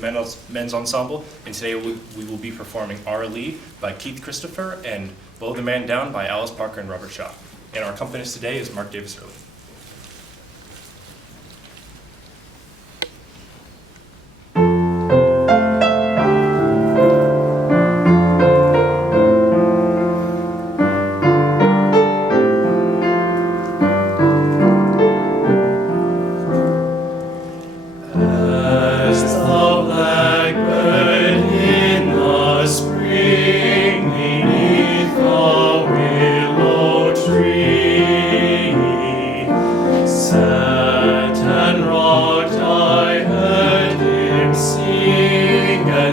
Men's Ensemble, and today we will be performing Our Lee by Keith Christopher and Blow the Man Down by Alice Parker and Robert Shaw. And our accompanist today is Mark Davis Early.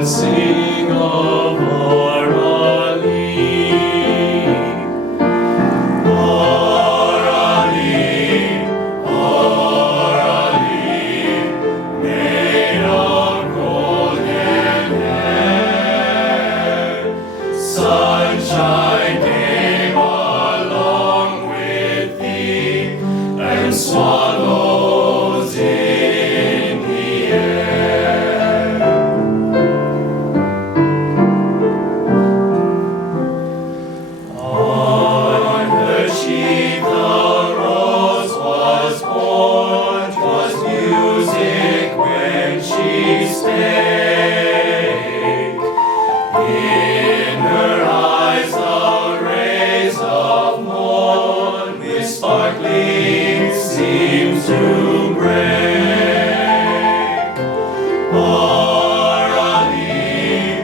Sing of our Lee. Our Lee, made of golden hair. Sunshine came along with thee, and swallows in the air. In her eyes the rays of morn with sparkling seems to break. Our Lee,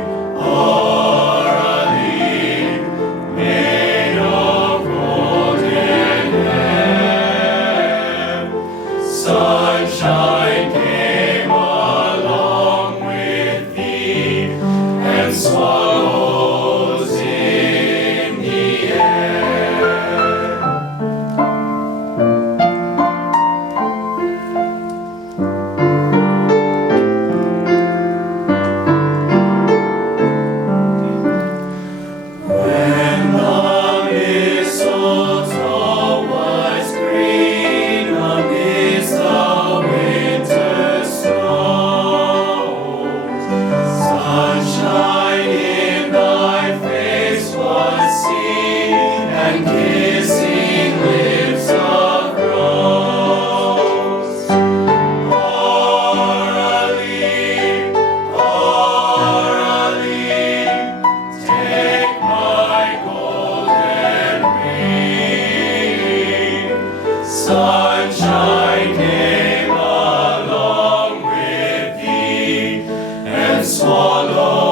made of golden hair. Sunshine came along with thee, and swallows in the air. When the mistletoe was green amidst the winter snows, sunshine in thy face was seen, and kissing lips of rose. Our Lee, take my golden ring. Sunshine came along with thee, and swallowed